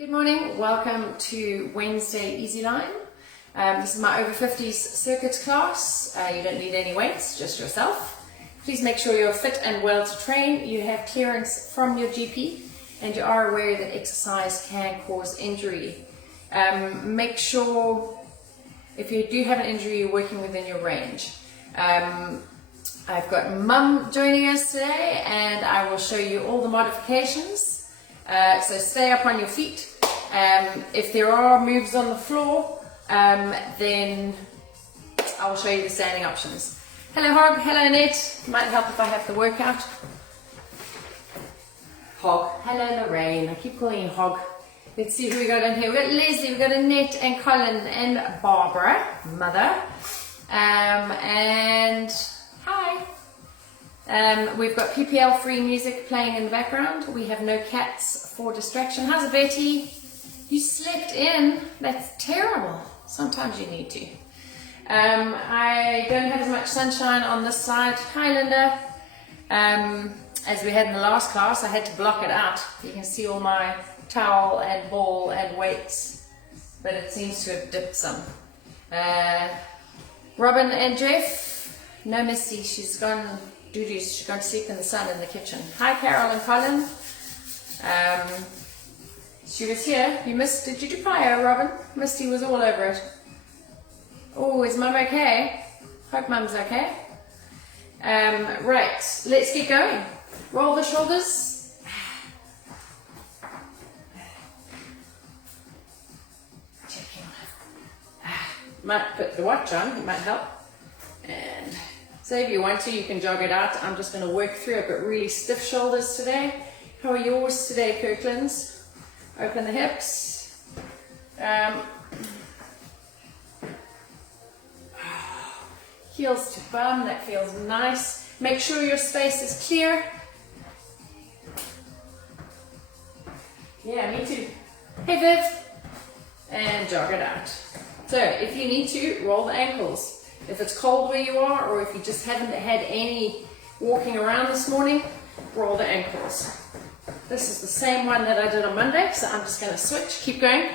Good morning, welcome to Wednesday easyline. This is my over 50s circuit class. You don't need any weights, just yourself. Please make sure you're fit and well to train. You have clearance from your GP and you are aware that exercise can cause injury. Make sure if you do have an injury, you're working within your range. I've got Mum joining us today and I will show you all the modifications. So stay up on your feet. If there are moves on the floor, then I will show you the standing options. Hello Hog, hello Annette. Might help if I have the workout. Hog, hello Lorraine. I keep calling you Hog. Let's see who we got in here. We've got Leslie, we've got Annette and Colin and Barbara, mother. And hi. We've got PPL free music playing in the background. We have no cats for distraction. How's it, Betty? You slept in. That's terrible. Sometimes you need to. I don't have as much sunshine on this side. Hi, Linda. As we had in the last class, I had to block it out. You can see all my towel and ball and weights, but it seems to have dipped some. Robin and Jeff. No Misty. She's gone. She's gone to sleep in the sun in the kitchen. Hi, Carol and Colin. She was here. You missed. Did you do fire, Robin? Misty was all over it. Oh, is Mum okay? Hope Mum's okay. Right, let's get going. Roll the shoulders. Might put the watch on. It might help. And so if you want to, you can jog it out. I'm just going to work through it, but really stiff shoulders today. How are yours today, Kirklands? Open the hips. Heels to bum, that feels nice. Make sure your space is clear. Yeah, me too. Hey Viv. And jog it out. So if you need to, roll the ankles. If it's cold where you are, or if you just haven't had any walking around this morning, roll the ankles. This is the same one that I did on Monday, so I'm just going to switch. Keep going.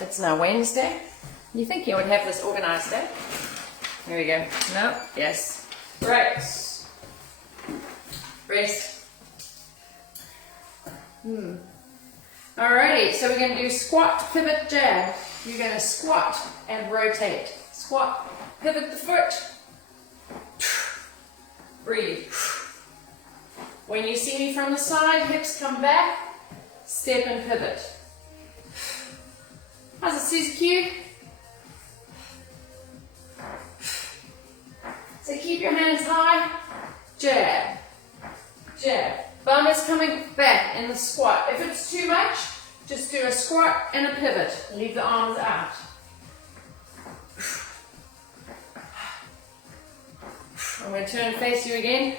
It's now Wednesday. You think you would have this organized, eh? There we go. No? Yes. Right. Rest. Alrighty, so we're going to do squat, pivot, jab. You're going to squat and rotate. Squat, pivot the foot. Breathe. When you see me from the side, hips come back, step and pivot. How's it, Susie Q? So keep your hands high, jab, jab. Bum is coming back in the squat. If it's too much, just do a squat and a pivot. Leave the arms out. I'm going to turn and face you again.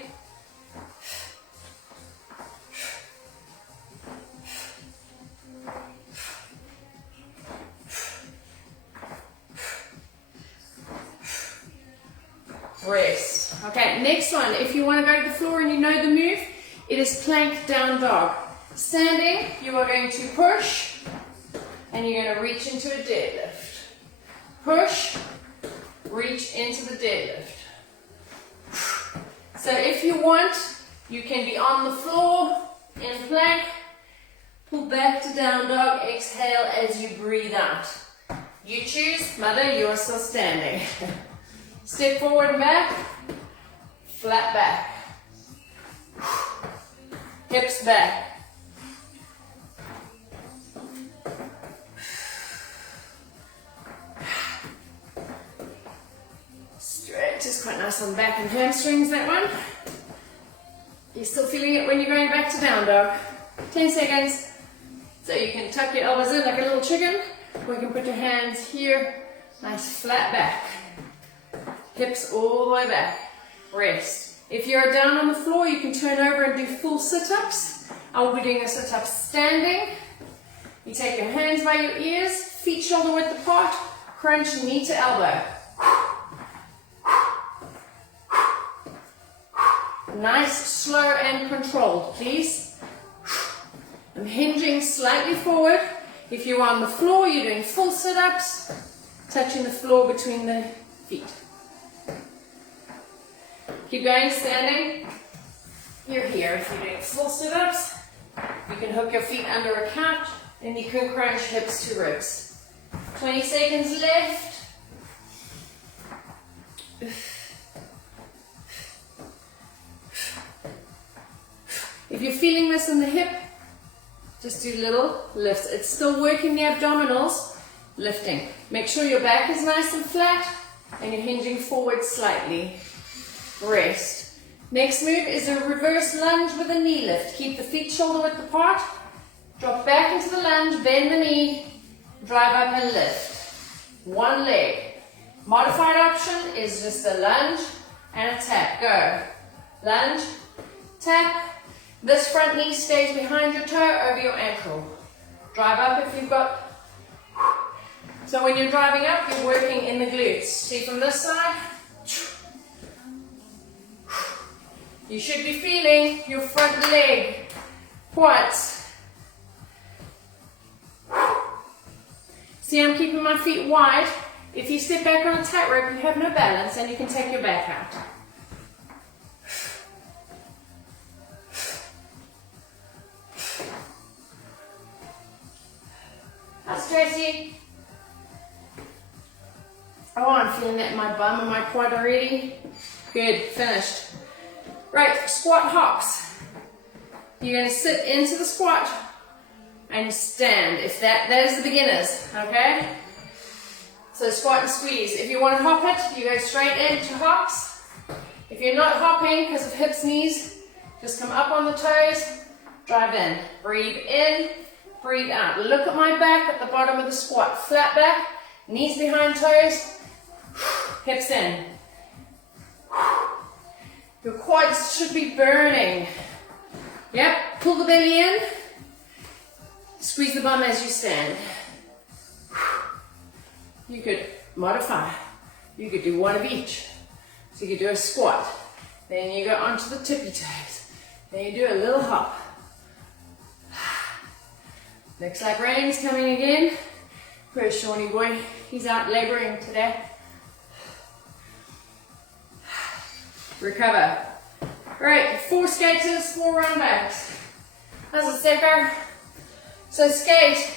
Rest. Okay, next one. If you want to go to the floor and you know the move, it is plank down dog. Standing, you are going to push and you're going to reach into a deadlift. Push, reach into the deadlift. So if you want, you can be on the floor in plank, pull back to down dog, exhale as you breathe out. You choose, mother, you are still standing. Step forward and back, flat back. Hips back. Stretch is quite nice on the back and hamstrings, that one. You're still feeling it when you're going back to down dog. 10 seconds. So you can tuck your elbows in like a little chicken, or you can put your hands here, nice flat back. Hips all the way back. Rest. If you're down on the floor, you can turn over and do full sit-ups. I will be doing a sit-up standing. You take your hands by your ears, feet shoulder width apart, crunch knee to elbow. Nice, slow and controlled, please. slightly forward. If you're on the floor, you're doing full sit-ups, touching the floor between the feet. Keep going, standing. You're here. If you're doing full sit-ups, you can hook your feet under a couch and you can crunch hips to ribs. 20 seconds left. If you're feeling this in the hip, just do little lifts. It's still working the abdominals, lifting. Make sure your back is nice and flat and you're hinging forward slightly. Rest. Next move is a reverse lunge with a knee lift. Keep the feet shoulder width apart. Drop back into the lunge, bend the knee, drive up and lift. One leg. Modified option is just a lunge and a tap. Go. Lunge, tap. This front knee stays behind your toe over your ankle. Drive up if you've got. So when you're driving up, you're working in the glutes. See from this side? You should be feeling your front leg quads. See, I'm keeping my feet wide. If you step back on a tightrope, you have no balance and you can take your back out. How's Tracy? Oh, I'm feeling that in my bum and my quad already. Good, finished. Right, squat hops. You're going to sit into the squat and stand. If that is the beginners, okay? So squat and squeeze. If you want to hop it, you go straight into hops. If you're not hopping because of hips, knees, just come up on the toes, drive in. Breathe in, breathe out. Look at my back at the bottom of the squat. Flat back, knees behind toes, hips in. Your quads should be burning. Yep, pull the belly in. Squeeze the bum as you stand. You could modify. You could do one of each. So you could do a squat. Then you go onto the tippy toes. Then you do a little hop. Looks like rain's coming again. Where's Shawnee boy? He's out laboring today. Recover. Right, 4 skaters, 4 run backs. How's it, Secker? So skate,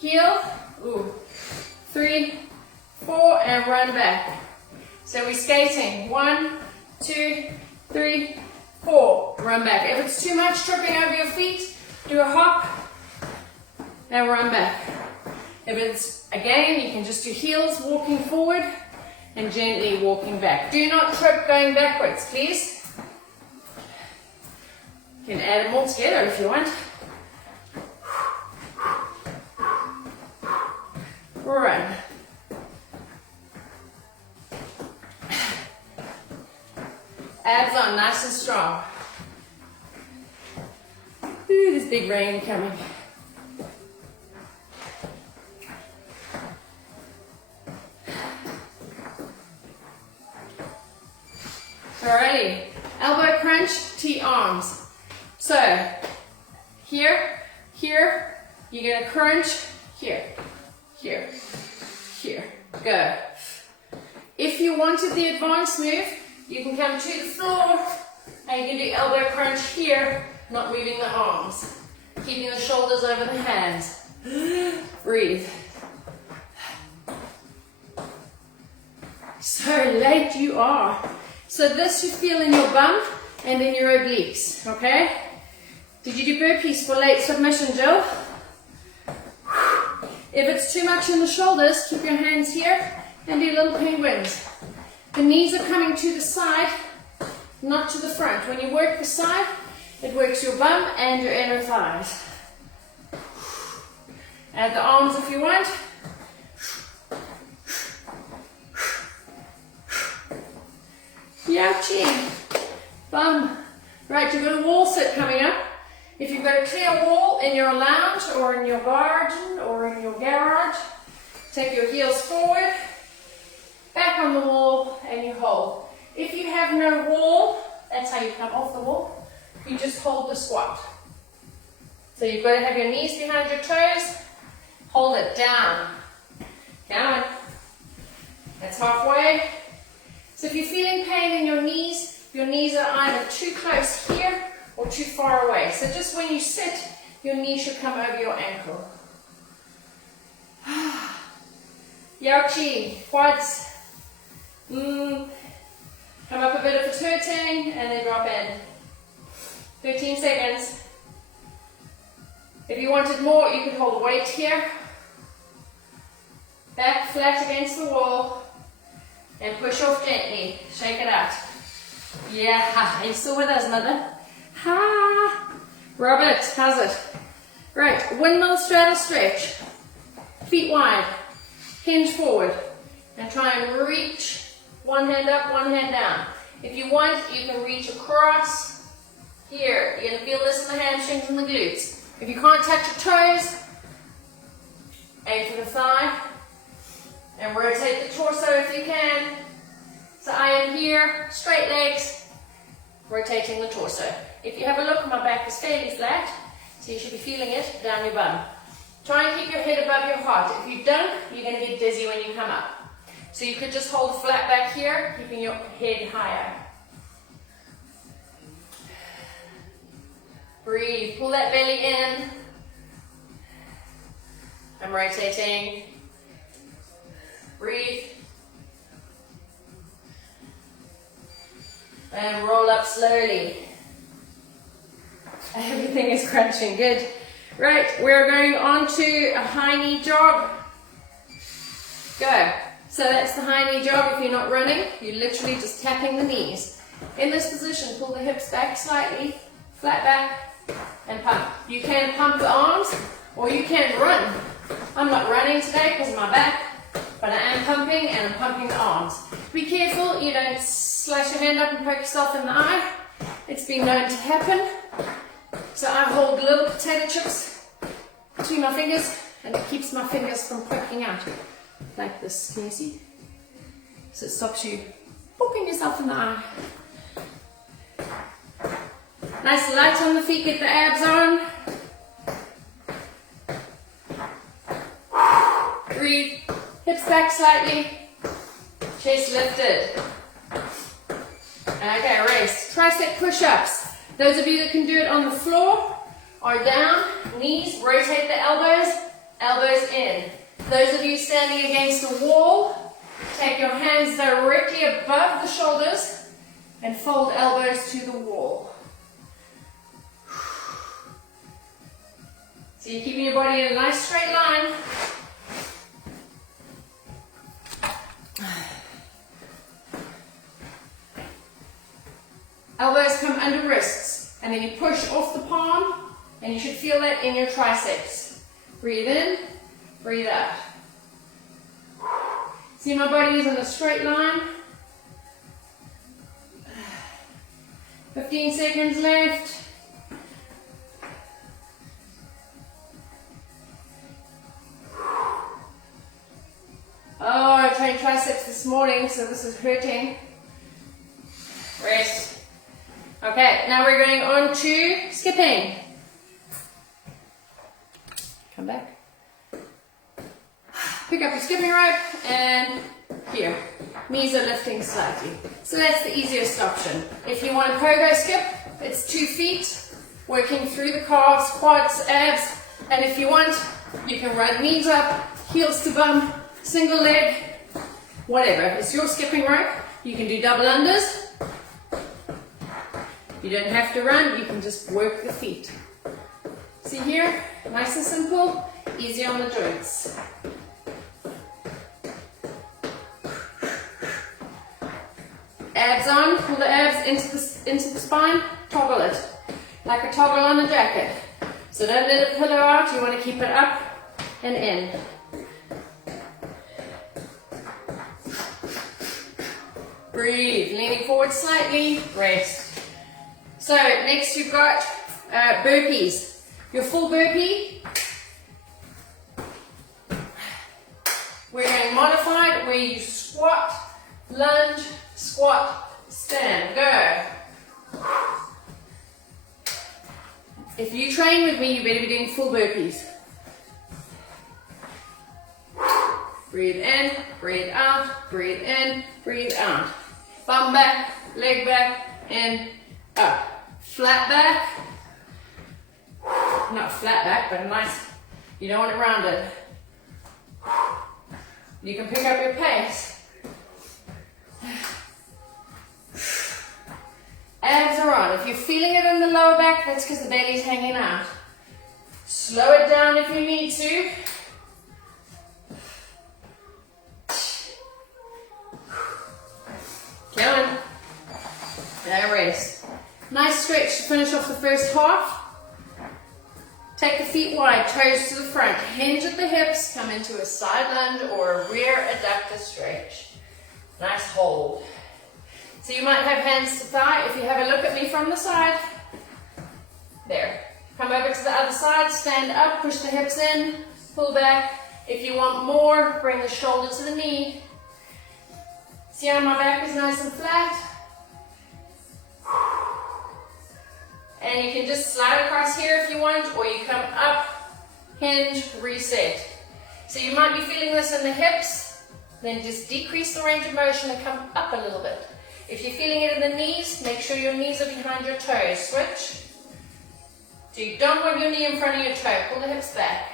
heel, 3, 4, and run back. So we're skating, 1, 2, 3, 4, run back. If it's too much tripping over your feet, do a hop and run back. If it's, again, you can just do heels, walking forward, and gently walking back. Do not trip going backwards, please. You can add them all together if you want. Run. Abs on, nice and strong. Ooh, there's big rain coming. Alrighty, elbow crunch, T-arms. So, here, here, you're gonna crunch, here, here, here, go. If you wanted the advanced move, you can come to the floor and you can do elbow crunch here, not moving the arms. Keeping the shoulders over the hands. Breathe. So late you are. So this you feel in your bum and in your obliques, okay? Did you do burpees for late submission, Jill? If it's too much in the shoulders, keep your hands here and do little penguins. The knees are coming to the side, not to the front. When you work the side, it works your bum and your inner thighs. Add the arms if you want. Youchie. Bum. Right, you've got a wall sit coming up. If you've got a clear wall in your lounge or in your garden or in your garage, take your heels forward, back on the wall, and you hold. If you have no wall, that's how you come off the wall. You just hold the squat. So you've got to have your knees behind your toes. Hold it down. Down. That's halfway. So if you're feeling pain in your knees are either too close here or too far away. So just when you sit, your knee should come over your ankle. Yauchi, quads. Come up a bit if it's hurting and then drop in. 13 seconds. If you wanted more, you could hold a weight here. Back flat against the wall. And push off gently. Shake it out. Yeah, are you still with us, mother? Ha! Robert, how's it? Right, windmill straddle stretch. Feet wide. Hinge forward. And try and reach. One hand up, one hand down. If you want, you can reach across here. You're going to feel this in the hamstrings and the glutes. If you can't touch your toes, aim for the thigh. And rotate the torso if you can. So I am here, straight legs, rotating the torso. If you have a look, my back is fairly flat, so you should be feeling it down your bum. Try and keep your head above your heart. If you don't, you're going to get dizzy when you come up. So you could just hold flat back here, keeping your head higher. Breathe, pull that belly in. I'm rotating. Breathe. And roll up slowly. Everything is crunching, good. Right, we're going on to a high knee jog. Go. So that's the high knee jog. If you're not running, you're literally just tapping the knees. In this position, pull the hips back slightly, flat back, and pump. You can pump the arms, or you can run. I'm not running today because of my back, but I am pumping, and I'm pumping the arms. Be careful you don't slash your hand up and poke yourself in the eye. It's been known to happen. So I hold little potato chips between my fingers, and it keeps my fingers from poking out. Like this, can you see? So it stops you poking yourself in the eye. Nice light on the feet, get the abs on. Breathe, hips back slightly, chest lifted. Okay, rest. Tricep push-ups. Those of you that can do it on the floor are down, knees, rotate the elbows, elbows in. Those of you standing against the wall, take your hands directly above the shoulders and fold elbows to the wall. So you're keeping your body in a nice straight line. Elbows come under wrists, and then you push off the palm, and you should feel that in your triceps. Breathe in, breathe out. See, my body is in a straight line. 15 seconds left. Oh, I trained triceps this morning, so this is hurting. Rest. Okay, now we're going on to skipping. Come back. Pick up your skipping rope and here. Knees are lifting slightly. So that's the easiest option. If you want a pogo skip, it's 2 feet, working through the calves, quads, abs, and if you want, you can run knees up, heels to bum, single leg, whatever. It's your skipping rope. You can do double unders. You don't have to run, you can just work the feet. See here, nice and simple, easy on the joints. Abs on, pull the abs into the spine, toggle it, like a toggle on a jacket. So don't let it pillow out, you want to keep it up and in. Breathe, leaning forward slightly, rest. So next you've got burpees. Your full burpee. We're going modified where you squat, lunge, squat, stand. Go. If you train with me, you better be doing full burpees. Breathe in, breathe out, breathe in, breathe out. Bum back, leg back, in, up. Flat back. Not flat back, but a nice, you don't want it rounded. You can pick up your pace. Abs are on. If you're feeling it in the lower back, that's because the belly's hanging out. Slow it down if you need to. Come on. Now rest. Nice stretch to finish off the first half. Take the feet wide, toes to the front. Hinge at the hips, come into a side lunge or a rear adductor stretch. Nice hold. So you might have hands to thigh. If you have a look at me from the side, there. Come over to the other side, stand up, push the hips in, pull back. If you want more, bring the shoulder to the knee. See how my back is nice and flat? And you can just slide across here if you want, or you come up, hinge, reset. So you might be feeling this in the hips, then just decrease the range of motion and come up a little bit. If you're feeling it in the knees, make sure your knees are behind your toes. Switch. So you don't want your knee in front of your toe. Pull the hips back.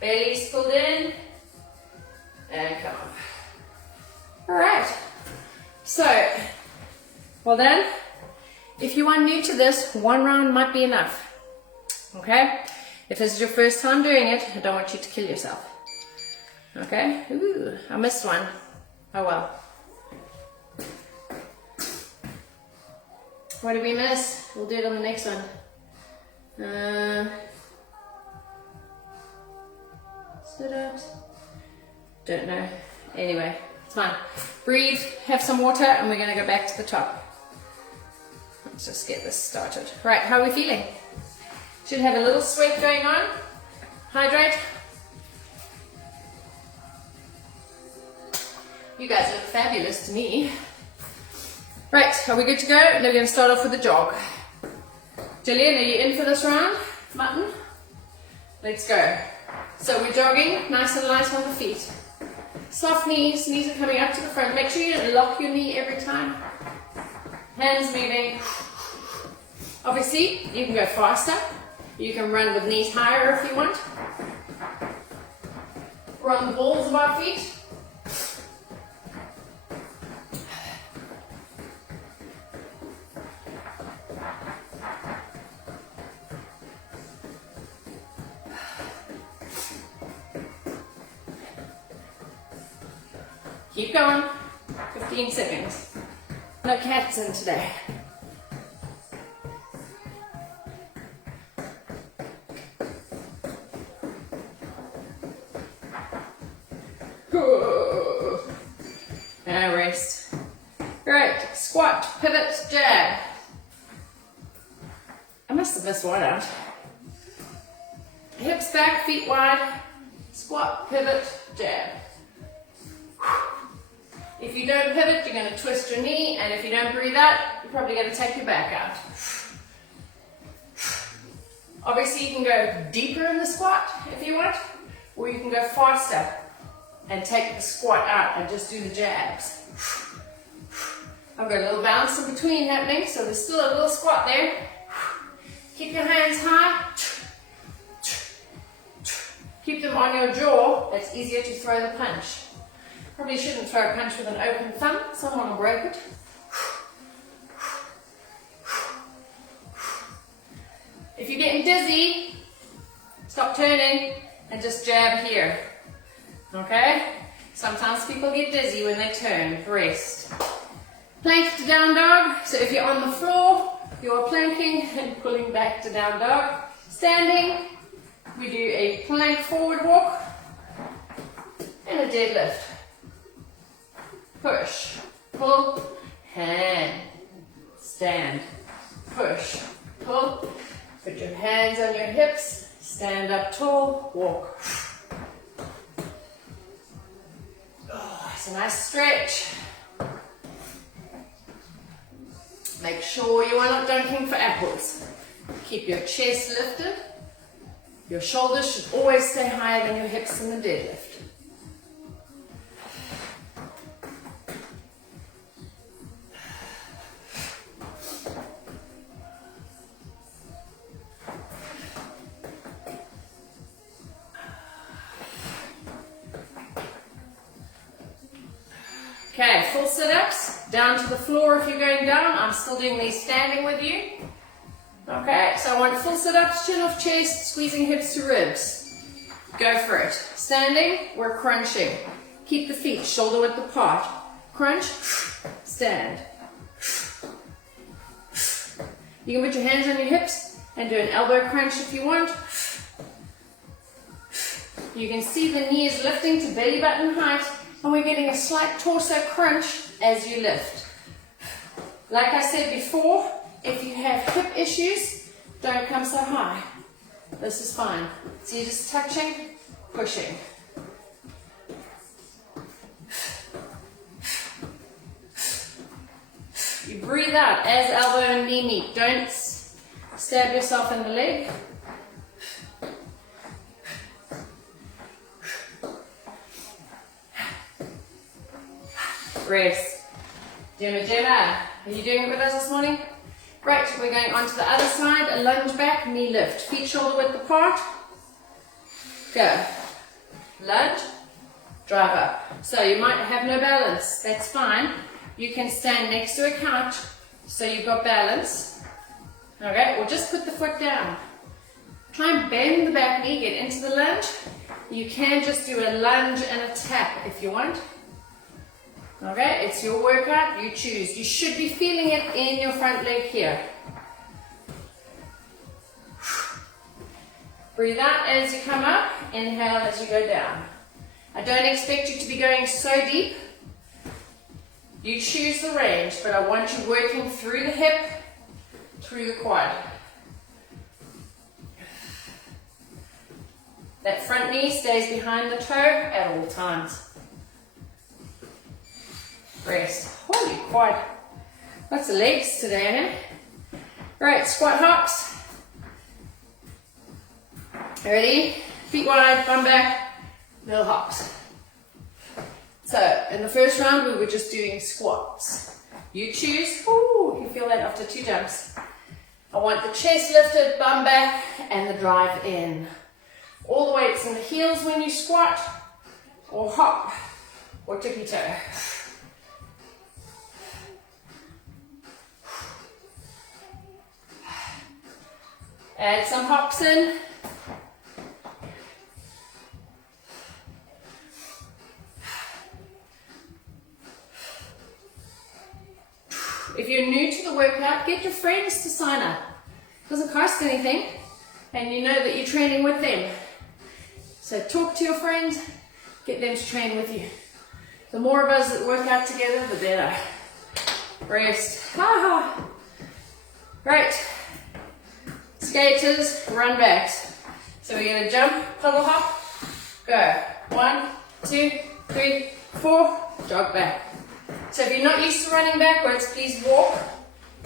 Belly's pulled in, and come up. All right. So, well done. If you are new to this, one round might be enough, okay? If this is your first time doing it, I don't want you to kill yourself, okay? Ooh, I missed one. Oh well. What did we miss? We'll do it on the next one. Sit-ups. Don't know. Anyway, it's fine. Breathe, have some water, and we're going to go back to the top. Let's just get this started. Right, how are we feeling? Should have a little sweat going on. Hydrate. You guys look fabulous to me. Right, are we good to go? Now we're going to start off with a jog. Jillian, are you in for this round? Mutton? Let's go. So we're jogging, nice and light on the feet. Soft knees, knees are coming up to the front. Make sure you don't lock your knee every time. Hands moving. Obviously, you can go faster. You can run with knees higher if you want. We're on the balls of our feet. Keep going. 15 seconds. No cats in today. Now rest. Great. Squat, pivot, jab. I must have missed one out. Hips back, feet wide. Squat, pivot, jab. If you don't pivot, you're going to twist your knee, and if you don't breathe out, you're probably going to take your back out. Obviously, you can go deeper in the squat if you want, or you can go faster and take the squat out and just do the jabs. I've got a little bounce in between happening, so there's still a little squat there. Keep your hands high. Keep them on your jaw. It's easier to throw the punch. Probably shouldn't throw a punch with an open thumb. Someone will break it. If you're getting dizzy, stop turning and just jab here. Okay? Sometimes people get dizzy when they turn. Rest. Plank to down dog. So if you're on the floor, you're planking and pulling back to down dog. Standing, we do a plank forward walk and a deadlift. Push, pull, hand, stand, push, pull. Put your hands on your hips, stand up tall, walk. Oh, it's a nice stretch. Make sure you are not dunking for apples. Keep your chest lifted. Your shoulders should always stay higher than your hips in the deadlift. Okay, full sit-ups, down to the floor if you're going down. I'm still doing these standing with you. Okay, so I want full sit-ups, chin off chest, squeezing hips to ribs. Go for it. Standing, we're crunching. Keep the feet shoulder width apart. Crunch, stand. You can put your hands on your hips and do an elbow crunch if you want. You can see the knee is lifting to belly button height, and we're getting a slight torso crunch as you lift. Like I said before, if you have hip issues, don't come so high. This is fine. So you're just touching, pushing. You breathe out as elbow and knee meet. Don't stab yourself in the leg. Rest. Gemma, are you doing it with us this morning? Right, we're going on to the other side, a lunge back, knee lift. Feet shoulder width apart. Go. Lunge, drive up. So you might have no balance, that's fine. You can stand next to a couch so you've got balance. Okay, or just put the foot down. Try and bend the back knee, get into the lunge. You can just do a lunge and a tap if you want. Okay, it's your workout, you choose. You should be feeling it in your front leg here. Breathe out as you come up, inhale as you go down. I don't expect you to be going so deep. You choose the range, but I want you working through the hip, through the quad. That front knee stays behind the toe at all times. Rest. Holy quad. Lots of legs today, eh? Right, squat hops. Ready? Feet wide, bum back, little hops. So, in the first round we were just doing squats. You choose. Ooh, you feel that after 2 jumps. I want the chest lifted, bum back, and the drive in. All the weights in the heels when you squat, or hop, or tippy toe. Add some hops in. If you're new to the workout, get your friends to sign up. It doesn't cost anything, and you know that you're training with them. So talk to your friends, get them to train with you. The more of us that work out together, the better. Rest. Right. Skaters, run backs. So we're going to jump, puddle hop, go. 1, 2, 3, 4, jog back. So if you're not used to running backwards, please walk.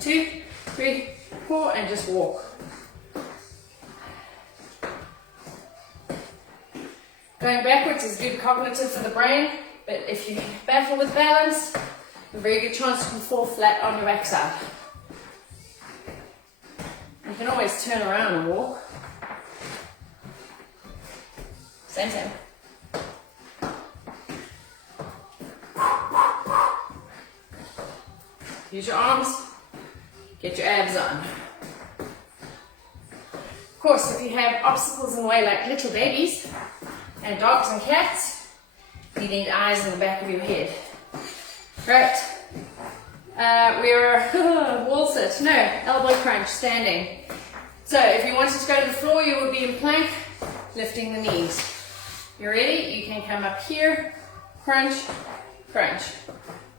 2, 3, 4, and just walk. Going backwards is good cognitive for the brain, but if you battle with balance, a very good chance you can fall flat on your backside. You can always turn around and walk. Same. Use your arms, get your abs on. Of course, if you have obstacles in the way like little babies and dogs and cats, you need eyes in the back of your head. Right. We're wall sit. No, elbow crunch, standing. So if you wanted to go to the floor, you would be in plank, lifting the knees. You ready? You can come up here, crunch, crunch,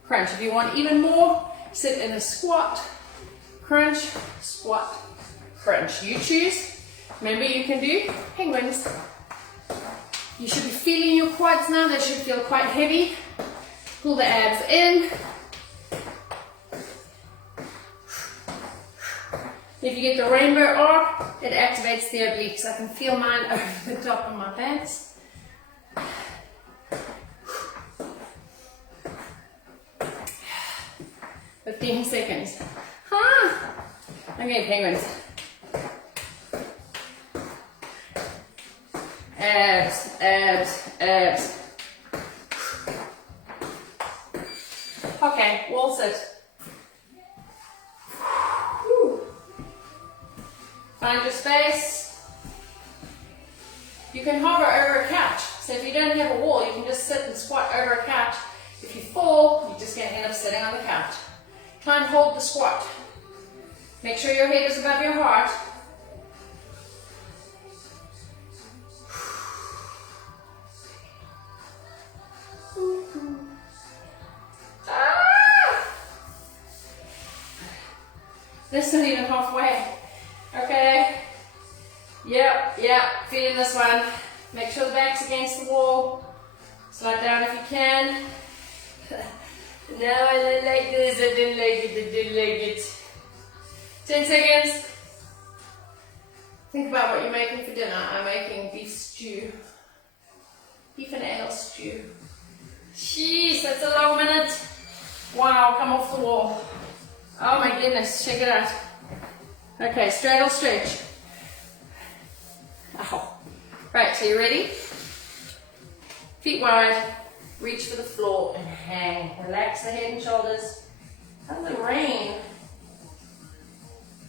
crunch. If you want even more, sit in a squat, crunch, squat, crunch. You choose. Remember, you can do penguins. You should be feeling your quads now. They should feel quite heavy. Pull the abs in. If you get the rainbow arc, it activates the obliques. I can feel mine over the top of my pants. 15 seconds. Okay, penguins. Abs, abs, abs. Okay, wall sit. Find your space. You can hover over a couch. So if you don't have a wall, you can just sit and squat over a couch. If you fall, you're just going to end up sitting on the couch. Try and hold the squat. Make sure your head is above your heart. That's not even halfway. Okay. Yep, feeling this one. Make sure the back's against the wall. Slide down if you can. No, I don't like this, I didn't like it, I didn't like it. 10 seconds. Think about what you're making for dinner. I'm making beef stew. Beef and ale stew. Jeez, that's a long minute. Wow, come off the wall. Oh my goodness, check it out. Okay, straddle stretch. Ow. Right, so you ready? Feet wide, reach for the floor and hang. Relax the head and shoulders. How's the rain?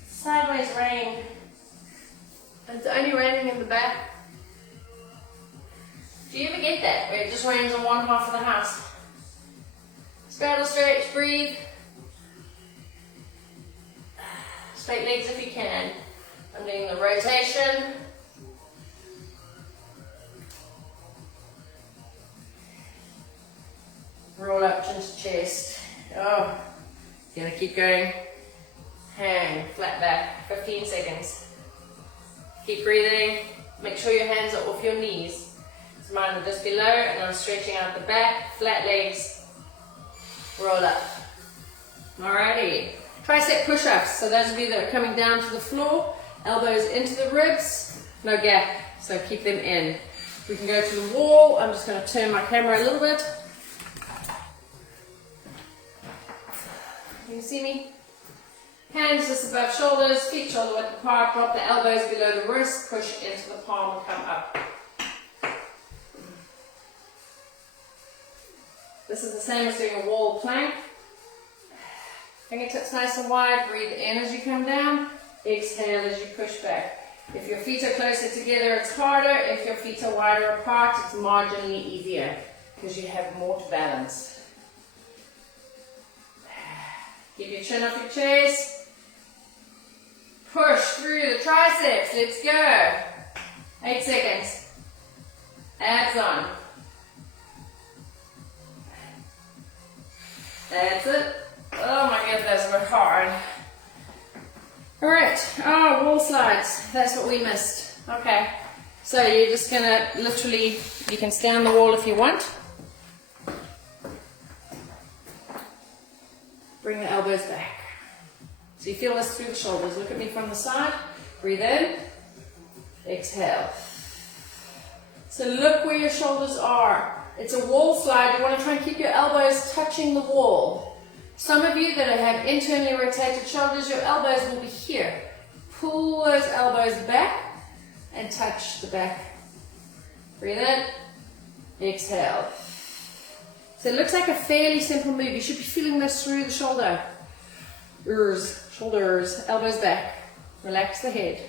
Sideways rain. It's only raining in the back. Do you ever get that, where it just rains on one half of the house? Straddle stretch, breathe. Straight legs if you can. I'm doing the rotation. Roll up, chin to chest. Oh, you're gonna keep going. Hang, flat back, 15 seconds. Keep breathing. Make sure your hands are off your knees. So mine are just below and I'm stretching out the back, flat legs. Roll up. Alrighty. Tricep push-ups. So those of you that are coming down to the floor, elbows into the ribs, no gap, so keep them in. We can go to the wall. I'm just going to turn my camera a little bit. You can see me? Hands just above shoulders, feet shoulder width apart, drop the elbows below the wrist, push into the palm and come up. This is the same as doing a wall plank. Fingertips nice and wide, breathe in as you come down, exhale as you push back. If your feet are closer together, it's harder. If your feet are wider apart, it's marginally easier because you have more to balance. Keep your chin off your chest. Push through the triceps. Let's go. 8 seconds. Abs on. That's it. Oh my goodness, that was hard. Alright, wall slides. That's what we missed. Okay, so you're just gonna literally, you can stay on the wall if you want. Bring the elbows back. So you feel this through the shoulders. Look at me from the side. Breathe in. Exhale. So look where your shoulders are. It's a wall slide. You want to try and keep your elbows touching the wall. Some of you that have internally rotated shoulders, your elbows will be here. Pull those elbows back and touch the back. Breathe in. Exhale. So it looks like a fairly simple move. You should be feeling this through the shoulder. Shoulders, elbows back. Relax the head.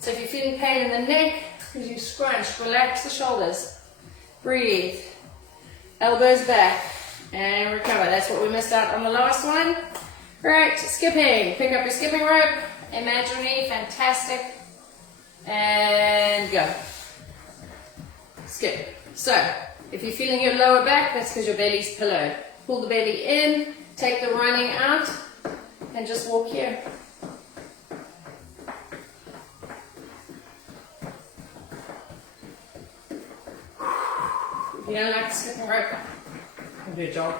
So if you're feeling pain in the neck, because you scrunch, relax the shoulders. Breathe. Elbows back. And recover. That's what we missed out on the last one. Right, skipping. Pick up your skipping rope. Imaginary, fantastic. And go. Skip. So, if you're feeling your lower back, that's because your belly's pillowed. Pull the belly in, take the running out, and just walk here. If you don't like the skipping rope, do a jog.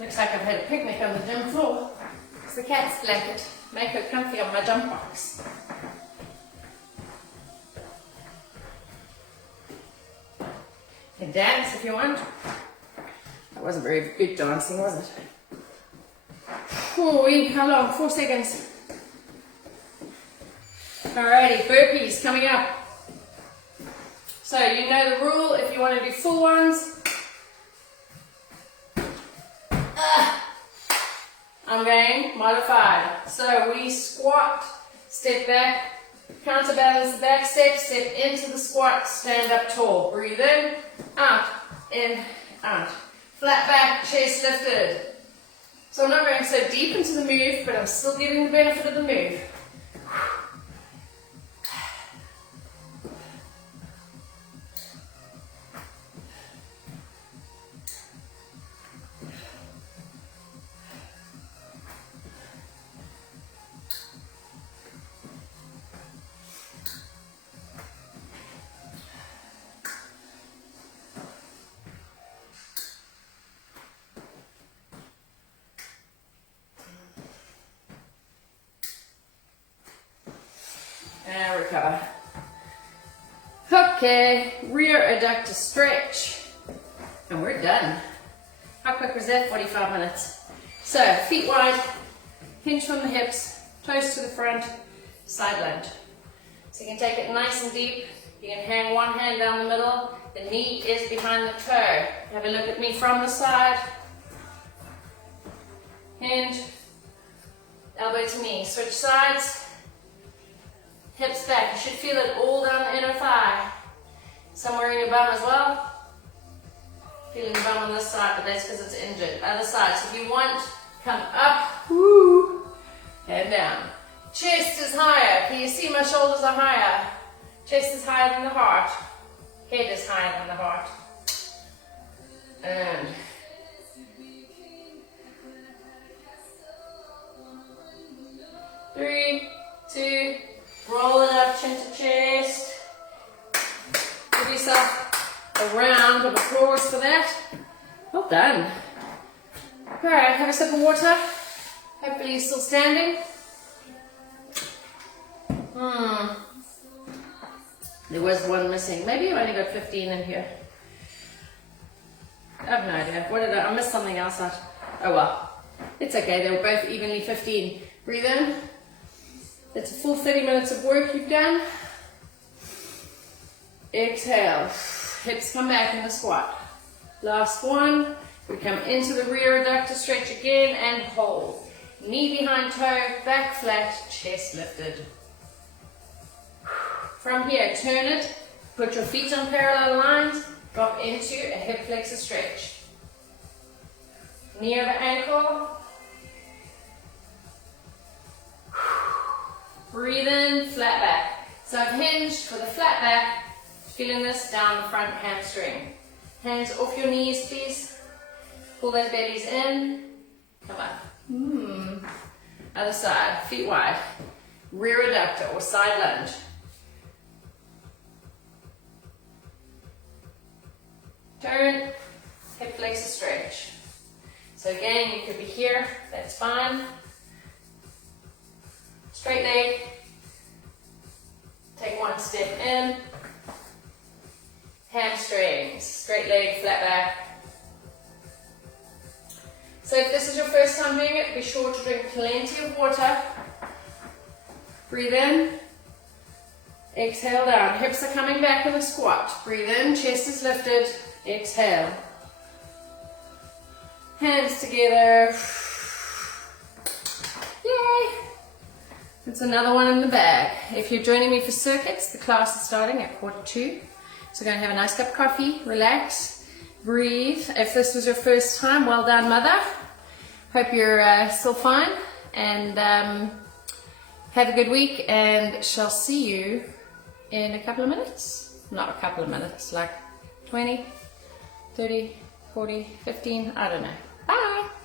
Looks like I've had a picnic on the gym floor. It's the cat's blanket. Make her comfy on my jump box. You can dance if you want. That wasn't very good dancing, was it? Oh, how long? 4 seconds. Alrighty, burpees coming up. So you know the rule if you want to do full ones. I'm going modified. So we squat, step back, counterbalance the back step, step into the squat, stand up tall. Breathe in, out, out. Flat back, chest lifted. So I'm not going so deep into the move, but I'm still getting the benefit of the move. And recover. Okay, rear adductor stretch. And we're done. How quick was that? 45 minutes. So, feet wide, hinge from the hips, toes to the front, side lunge. So you can take it nice and deep. You can hang one hand down the middle. The knee is behind the toe. Have a look at me from the side. Hinge, elbow to knee. Switch sides. Hips back. You should feel it all down the inner thigh. Somewhere in your bum as well. Feeling the bum on this side, but that's because it's injured. Other side. So if you want, come up, woo, and down. Chest is higher. Can you see my shoulders are higher? Chest is higher than the heart. Head is higher than the heart. And three, two, roll it up, chin to chest. Give yourself a round of applause for that. Well done. Alright, have a sip of water. Hopefully you're still standing. There was one missing. Maybe I've only got 15 in here. I have no idea. What did I missed something else out. Oh well. It's okay, they were both evenly 15. Breathe in. That's a full 30 minutes of work you've done. Exhale. Hips come back in the squat. Last one. We come into the rear adductor stretch again and hold. Knee behind toe, back flat, chest lifted. From here, turn it, put your feet on parallel lines, drop into a hip flexor stretch. Knee over ankle. Breathe in, flat back. So I've hinged for the flat back, feeling this down the front hamstring. Hands off your knees, please. Pull those bellies in. Come up. Other side, feet wide. Rear adductor or side lunge. Turn, hip flexor stretch. So again, you could be here, that's fine. Straight leg. Take one step in. Hamstrings, straight leg, flat back. So if this is your first time doing it, be sure to drink plenty of water. Breathe in. Exhale down. Hips are coming back in the squat. Breathe in, chest is lifted. Exhale. Hands together. Yay! It's another one in the bag. If you're joining me for circuits, the class is starting at 1:45. So go and have a nice cup of coffee, relax, breathe. If this was your first time, well done, mother. Hope you're still fine, and have a good week, and shall see you in a couple of minutes. Not a couple of minutes, like 20, 30, 40, 15, I don't know.